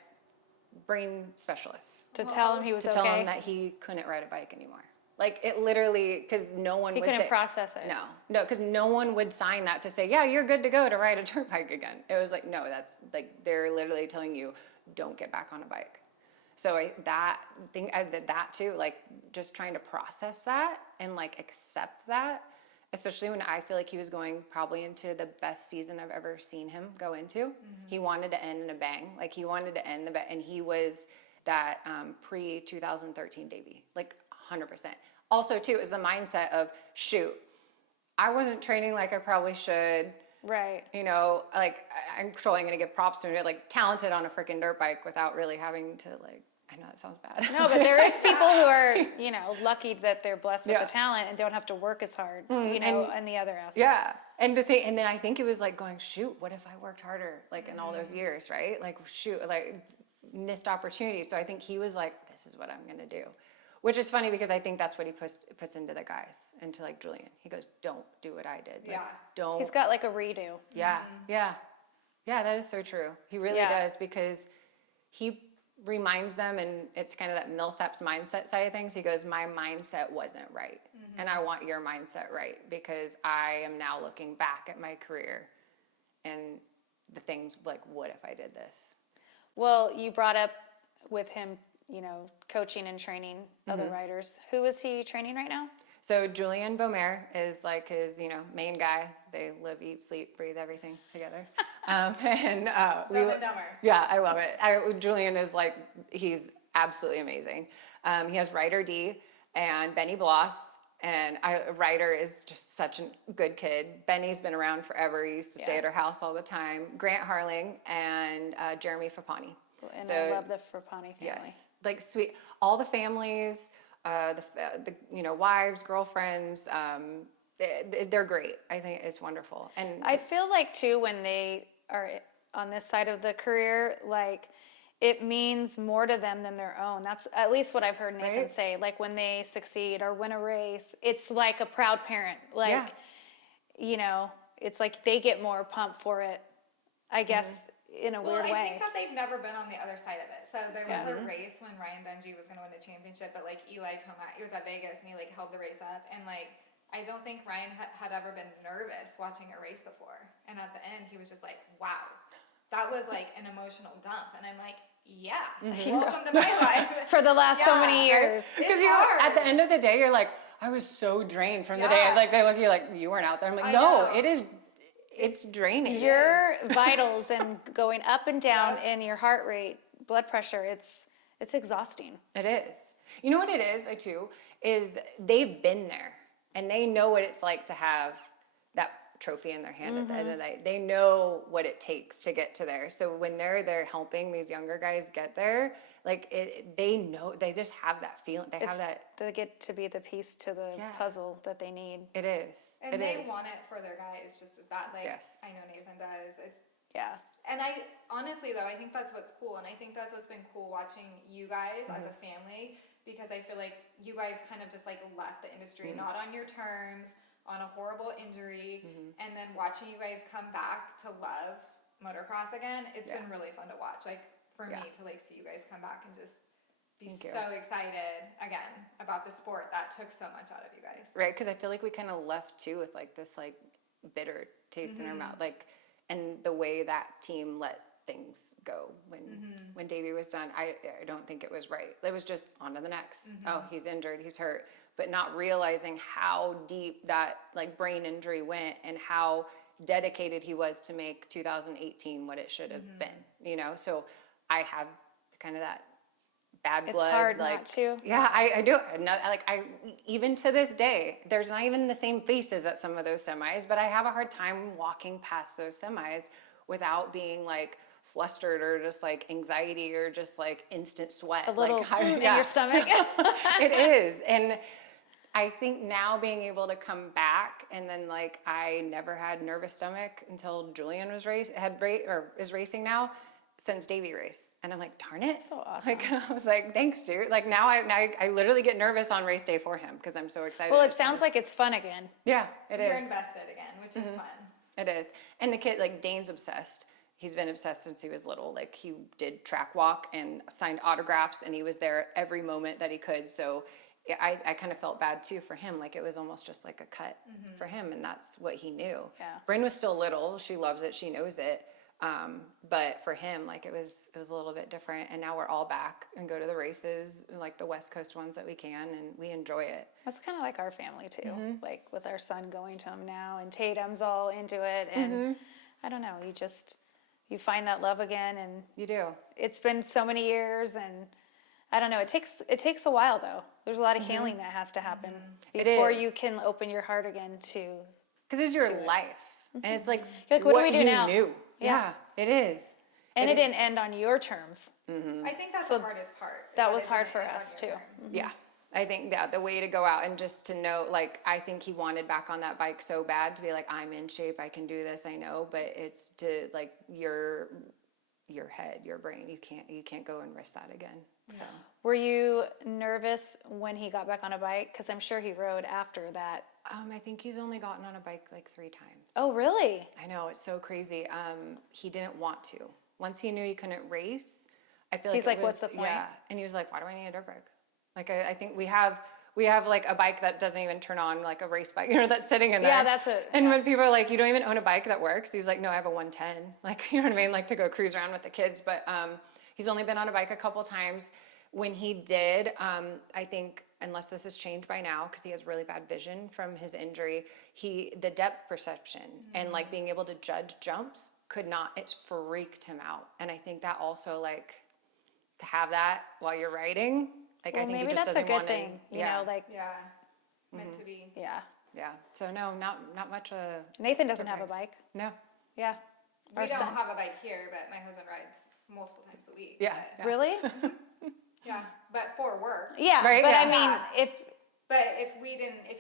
brain specialists. To tell him he was okay? To tell him that he couldn't ride a bike anymore. Like it literally, because no one would couldn't say, process it. No, because no one would sign that to say, yeah, you're good to go to ride a dirt bike again. It was like, no, that's like, they're literally telling you, don't get back on a bike. So I did that too, like just trying to process that and like accept that, especially when I feel like he was going probably into the best season I've ever seen him go into. He wanted to end in a bang. Like he wanted to end and he was that pre-2013 Davey, like 100%. Also, too, is the mindset of, shoot, I wasn't training like I probably should. Right. You know, like, I'm totally going to give props to him, like, talented on a freaking dirt bike without really having to, like, I know that sounds bad. No, but there is people who are, you know, lucky that they're blessed with the talent and don't have to work as hard, you know, and the other aspect. Yeah. And then I think it was like going, shoot, what if I worked harder, like, in all those years, right? Like, shoot, like, missed opportunities. So I think he was like, this is what I'm going to do. Which is funny because I think that's what he puts into the guys, into like Julian. He goes, don't do what I did. Like, don't. He's got like a redo. Yeah, yeah. Yeah, that is so true. He really does because he reminds them, and it's kind of that Milsaps mindset side of things. He goes, my mindset wasn't right. And I want your mindset right because I am now looking back at my career and the things like, what if I did this? Well, you brought up with him, you know, coaching and training other riders. Who is he training right now? So Julian Beaumer is like his, you know, main guy. They live, eat, sleep, breathe everything together. Dumb and Dumber. Yeah, I love it. Julian is like, he's absolutely amazing. He has Ryder D and Benny Bloss. And Ryder is just such a good kid. Benny's been around forever. He used to stay at our house all the time. Grant Harling and Jeremy Fapani. And I love the Fapani family. Yes, like sweet. All the families, the you know, wives, girlfriends, they're great. I think it's wonderful. And I feel like too, when they are on this side of the career, like it means more to them than their own. That's at least what I've heard Nathan say. Like when they succeed or win a race, it's like a proud parent. Like, you know, it's like they get more pumped for it, I guess, in a weird way. I think that they've never been on the other side of it. So there was a race when Ryan Dungey was going to win the championship, but like Eli Tomac, he was at Vegas and he like held the race up. And like, I don't think Ryan had ever been nervous watching a race before. And at the end, he was just like, wow, that was like an emotional dump. And I'm like, yeah, welcome to my life. For the last so many years. Because at the end of the day, you're like, I was so drained from the day. And like, they look at you like, you weren't out there. I'm like, no, it's draining. Your vitals and going up and down in your heart rate, blood pressure, it's exhausting. It is. You know what it is, too, is they've been there and they know what it's like to have that trophy in their hand at the end of the night. They know what it takes to get to there. So when they're there helping these younger guys get there, like they know, they just have that feeling. They get to be the piece to the puzzle that they need. It is. And they want it for their guys just as bad. Like I know Nathan does. And I honestly though, I think that's what's cool, and I think that's what's been cool watching you guys as a family, because I feel like you guys kind of just like left the industry not on your terms, on a horrible injury, and then watching you guys come back to love motocross again, it's been really fun to watch. Like for me to like see you guys come back and just be so excited again about the sport that took so much out of you guys. Right, because I feel like we kind of left too with like this like bitter taste in our mouth, like, and the way that team let things go when Davey was done. I don't think it was right. It was just on to the next. Oh, he's injured, he's hurt, but not realizing how deep that like brain injury went and how dedicated he was to make 2018 what it should have been, you know? So I have kind of that bad blood. It's hard like, not to. Yeah, I do. I even to this day, there's not even the same faces at some of those semis, but I have a hard time walking past those semis without being like flustered or just like anxiety or just like instant sweat. A little like, in your stomach. It is. And I think now being able to come back and then like I never had nervous stomach until Julian was is racing now since Davey raced. And I'm like, darn it. So awesome. Like I was like, thanks, dude. Like now I literally get nervous on race day for him because I'm so excited. Well, it sounds like it's fun again. Yeah, it is. You're invested again, which is fun. It is. And the kid, like Dane's obsessed. He's been obsessed since he was little. Like he did track walk and signed autographs and he was there every moment that he could. So I kind of felt bad too for him. Like it was almost just like a cut for him and that's what he knew. Yeah. Bryn was still little. She loves it. She knows it. But for him, like it was a little bit different. And now we're all back and go to the races, like the West Coast ones that we can, and we enjoy it. That's kind of like our family too. Like with our son going to him now and Tatum's all into it. And I don't know, you find that love again and You do. it's been so many years and I don't know, it takes a while though. There's a lot of healing that has to happen before you can open your heart again to. Because it's your life. And it's like, You're like, what do we do you now? Knew. Yeah, it is. And it didn't end on your terms. I think that's the hardest part. is That was it hard didn't for end on us your too. terms. Yeah. I think that the way to go out and just to know, like, I think he wanted back on that bike so bad to be like, I'm in shape, I can do this, I know, but it's to like your head, your brain, you can't go and risk that again. So Were you nervous when he got back on a bike? Because I'm sure he rode after that. I think he's only gotten on a bike like 3 times. Oh, really? I know, it's so crazy. He didn't want to. Once he knew he couldn't race, I feel like He's like, what's the point? Yeah, and he was like, why do I need a dirt bike? Like, I think we have like a bike that doesn't even turn on, like a race bike, that's sitting in there. Yeah, that's it. And when people are like, you don't even own a bike that works, he's like, no, I have a 110. Like, you know what I mean? Like to go cruise around with the kids. But he's only been on a bike a couple times. When he did, I think, unless this has changed by now, because he has really bad vision from his injury, the depth perception and like being able to judge jumps it freaked him out. And I think that also like to have that while you're riding, like Well, I think maybe he just that's a doesn't good want thing. to. You know, like, Yeah. Meant to be. yeah. Yeah. So no, not much. Nathan doesn't have a bike. No. Yeah. We Our don't son. have a bike here, but my husband rides multiple times a week. Yeah. But, Really? yeah, but for work. Yeah. Right, But yeah. I mean, But if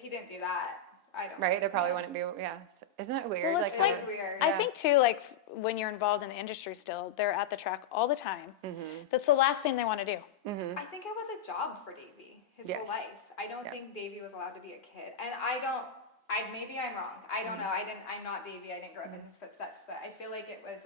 he didn't do that, I don't. Right. There probably wouldn't be. Yeah. Isn't that weird? well, it's It like, is weird. I think too, like when you're involved in the industry still, they're at the track all the time. That's the last thing they want to do. I think it was a job for Davey his Yes. whole life. I don't Yeah. think Davey was allowed to be a kid, and maybe I'm wrong. I don't know. I'm not Davey. I didn't grow up in his footsteps, but I feel like it was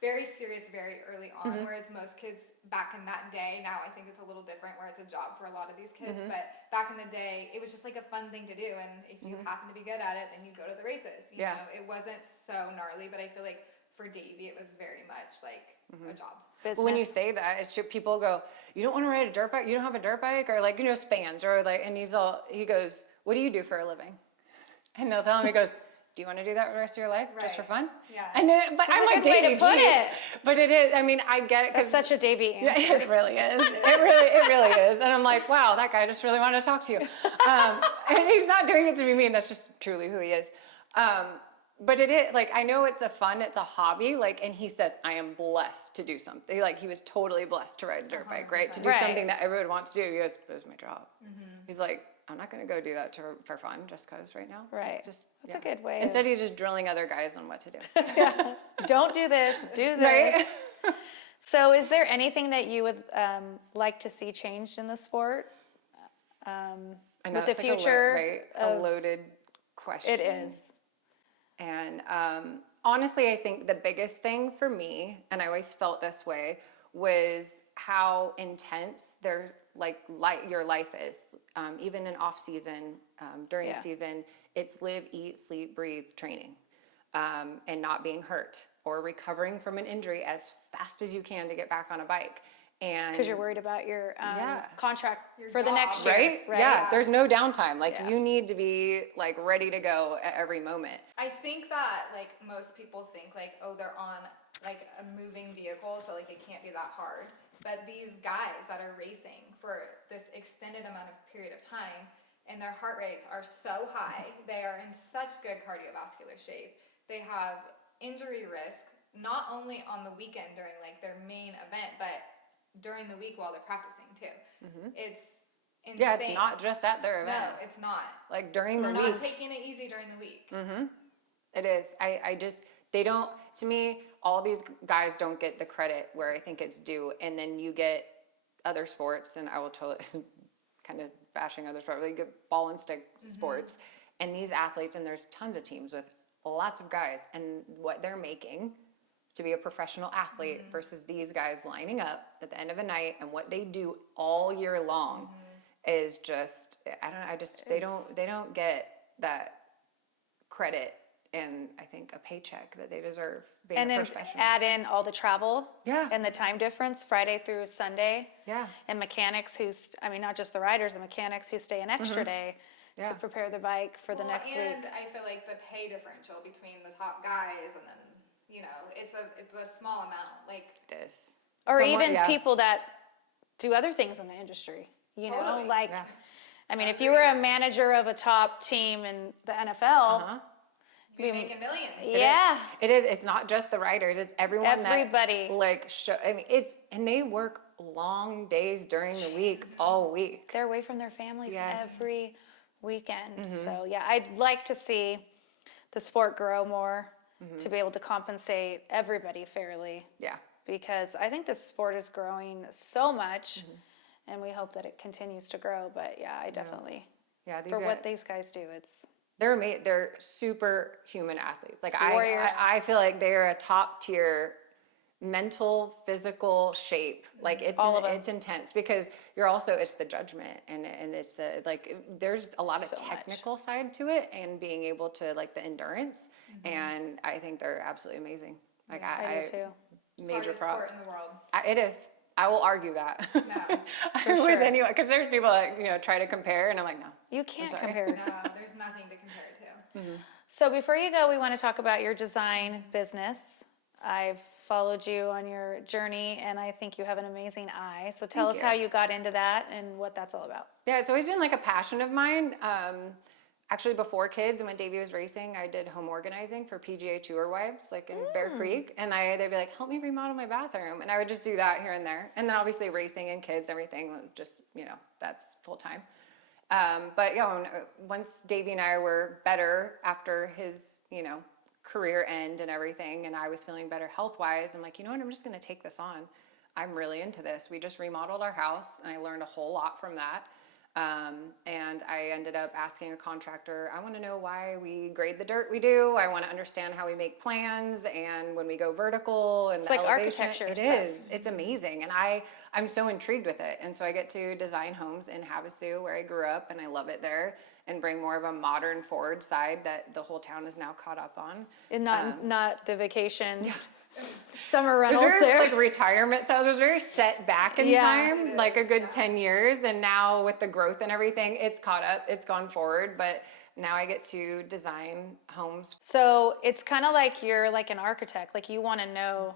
very serious very early on. Whereas most kids back in that day, now I think it's a little different, where it's a job for a lot of these kids. But back in the day, it was just like a fun thing to do, and if you happen to be good at it, then you go to the races. You know, it wasn't so gnarly, but I feel like for Davey, it was very much like a job. Business. Well, when you say that, it's true. People go, "You don't want to ride a dirt bike? You don't have a dirt bike?" Or like, just fans, or like, and he goes, "What do you do for a living?" And they'll tell him, he goes, "Do you want to do that the rest of your life, just for Right. fun?" Yeah. And but That's I'm a like, good way to Davey, put geez. it. But it is. I mean, I get it. That's such a Davey answer. Yeah, it really is. It really is. And I'm like, wow, that guy just really wanted to talk to you. And he's not doing it to be mean. That's just truly who he is. But it is, like, I know it's a hobby, like, and he says, I am blessed to do something. Like, he was totally blessed to ride a dirt bike, right? To do Right. something that everyone wants to do. He goes, it was my job. He's like, I'm not going to go do that for fun just because right now. Right. Just, That's a good way. Instead, he's just drilling other guys on what to do. Don't do this, do this. Right? So is there anything that you would like to see changed in the sport? I know, With the it's like future a of- loaded question. It is. And honestly, I think the biggest thing for me, and I always felt this way, was how intense your life is. Even in off season, during Yeah. the season, it's live, eat, sleep, breathe training. and not being hurt or recovering from an injury as fast as you can to get back on a bike. And Because you're worried about your contract Your for the job. next year, right? Yeah, there's no downtime. Like Yeah. you need to be like ready to go at every moment. I think that like most people think like, oh, they're on like a moving vehicle, so like it can't be that hard. But these guys that are racing for this extended amount of period of time, and their heart rates are so high, they are in such good cardiovascular shape. They have injury risk not only on the weekend during like their main event, but during the week while they're practicing too. It's insane. Yeah, it's not just at their event. No, it's not. Like during the We're week. not taking it easy during the week. It is. I just, they don't, to me, all these guys don't get the credit where I think it's due. And then you get other sports, and I will totally, kind of bashing other sports, like you get ball and stick sports. And these athletes, and there's tons of teams with lots of guys, and what they're making to be a professional athlete versus these guys lining up at the end of a night, and what they do all year long is just, I don't know, they don't get that credit and I think a paycheck that they deserve being And a then professional. add in all the travel Yeah. and the time difference, Friday through Sunday. Yeah. And mechanics not just the riders, the mechanics who stay an extra day Yeah. to prepare the bike for the next week. And I feel like the pay differential between the top guys and then, you know, it's a small amount. Like It is. Or Someone- even yeah. people that do other things in the industry, you know, Totally. like, Yeah. I mean, if you were a manager of a top team in the NFL, we make a million. yeah, It is. It's not just the riders. It's everyone. Everybody. That, like, I mean, and they work long days during the week, all week. they're away from their families Yes. every weekend. So yeah, I'd like to see the sport grow more to be able to compensate everybody fairly, Yeah. because I think the sport is growing so much, and we hope that it continues to grow. But yeah, I definitely, Yeah. These for guys, what these guys do, it's they're amazing. They're superhuman athletes. Like Warriors. I feel like they're a top tier mental, physical shape. Like it's intense because it's the judgment and it's the, like, there's a lot of So much. technical side to it and being able to, like, the endurance. And I think they're absolutely amazing. Like I do too. Major Hardest props. sport in the world. It is. I will argue that. No, With anyone, because there's people that try to compare, and I'm like, no. You can't sorry. compare. no, there's nothing to compare it to. So before you go, we want to talk about your design business. I've followed you on your journey, and I think you have an amazing eye. So tell us how you got into that and what that's all about. Yeah, it's always been like a passion of mine. Actually, before kids and when Davey was racing, I did home organizing for PGA Tour wives, like in Bear Creek. And they'd be like, help me remodel my bathroom. And I would just do that here and there. And then obviously racing and kids, everything, just, that's full time. But yeah, once Davey and I were better after his, career end and everything, and I was feeling better health-wise, I'm like, you know what, I'm just going to take this on. I'm really into this. We just remodeled our house, and I learned a whole lot from that. And I ended up asking a contractor, I want to know why we grade the dirt we do. I want to understand how we make plans and when we go vertical and It's the like elevation. architecture It stuff. is. It's amazing. And I'm so intrigued with it. And so I get to design homes in Havasu where I grew up, and I love it there, and bring more of a modern forward side that the whole town is now caught up on. And not the vacation summer It rentals was very, there. like, retirement, so it was very set back in time, like a good 10 years, and now with the growth and everything, it's caught up, it's gone forward, but now I get to design homes. So it's kind of like you're like an architect. Like you want to know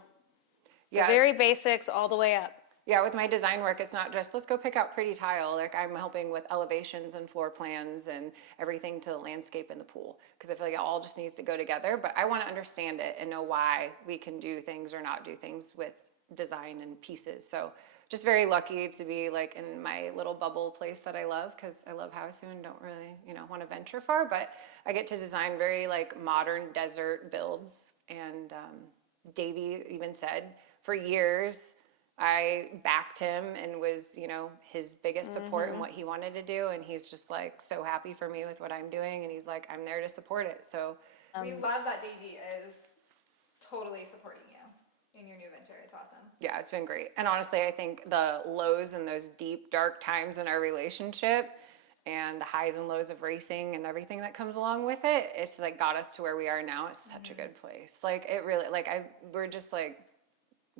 the very basics all the way up. Yeah, with my design work, it's not just, let's go pick out pretty tile. Like, I'm helping with elevations and floor plans and everything to the landscape and the pool. Because I feel like it all just needs to go together. But I want to understand it and know why we can do things or not do things with design and pieces. So just very lucky to be, like, in my little bubble place that I love, because I love Havasu and don't really, want to venture far. But I get to design very, like, modern desert builds. And Davey even said, for years, I backed him and was, his biggest support in what he wanted to do. And he's just, like, so happy for me with what I'm doing. And he's like, I'm there to support it. So We love that Davey is totally supporting you in your new venture. It's awesome. yeah, it's been great. And honestly, I think the lows and those deep, dark times in our relationship and the highs and lows of racing and everything that comes along with it, it's like got us to where we are now. It's such a good place. Like it really, like we're just like,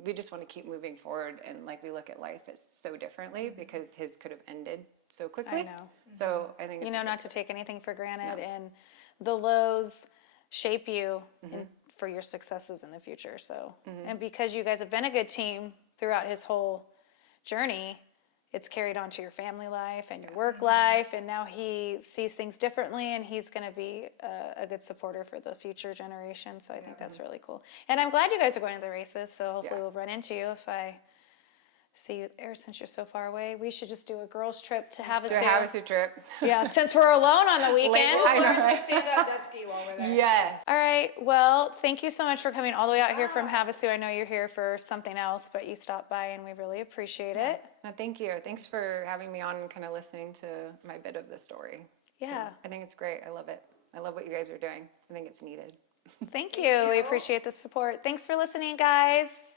we just want to keep moving forward, and like we look at life as so differently because his could have ended so quickly. I know. So I think it's not to take anything for granted, and the lows shape you for your successes in the future. So, and because you guys have been a good team throughout his whole journey, it's carried on to your family life and your work life, and now he sees things differently, and he's going to be a good supporter for the future generation. So I think that's really cool. And I'm glad you guys are going to the races, so hopefully we'll run into you if I see you there. Since you're so far away, we should just do a girls trip to Havasu. Do a Havasu trip. Yeah, since we're alone on the weekends. Stand-up jet ski while we're there. Yes. All right, well, thank you so much for coming all the way out here from Havasu. I know you're here for something else, but you stopped by, and we really appreciate it. No, thank you. Thanks for having me on and kind of listening to my bit of the story. Yeah. I think it's great. I love it. I love what you guys are doing. I think it's needed. Thank you. We appreciate the support. Thanks for listening, guys.